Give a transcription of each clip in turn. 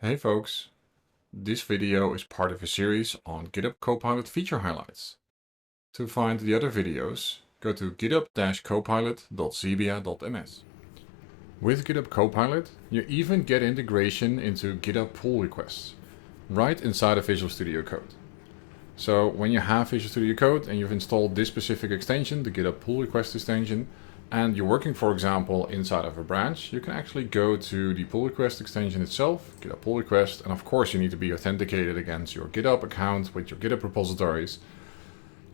Hey folks, this video is part of a series on GitHub Copilot feature highlights. To find the other videos, go to github-copilot.zebia.ms. With GitHub Copilot, you even get integration into GitHub pull requests, right inside of Visual Studio Code. So when you have Visual Studio Code and you've installed this specific extension, the GitHub pull request extension, and you're working, for example, inside of a branch, you can actually go to the pull request extension itself, GitHub pull request, and of course you need to be authenticated against your GitHub account with your GitHub repositories.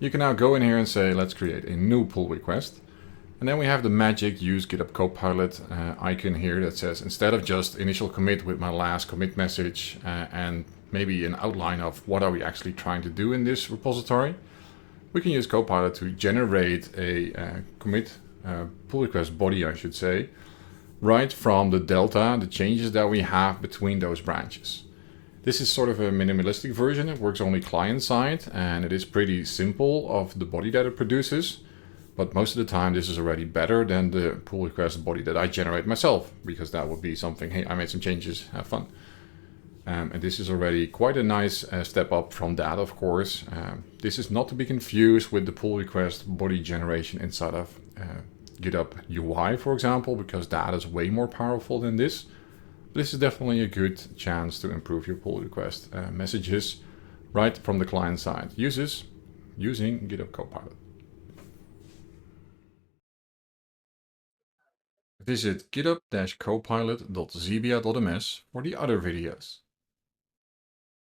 You can now go in here and say, let's create a new pull request. And then we have the magic use GitHub Copilot icon here that says, instead of just initial commit with my last commit message and maybe an outline of what are we actually trying to do in this repository, we can use Copilot to generate a commit pull request body, I should say, right from the delta, the changes that we have between those branches. This is sort of a minimalistic version. It works only client side and it is pretty simple of the body that it produces. But most of the time this is already better than the pull request body that I generate myself, because that would be something, hey, I made some changes, have fun. And this is already quite a nice step up from that, of course. This is not to be confused with the pull request body generation inside of GitHub UI, for example, because that is way more powerful than this. This is definitely a good chance to improve your pull request messages right from the client side using GitHub Copilot. Visit github-copilot.zebia.ms for the other videos.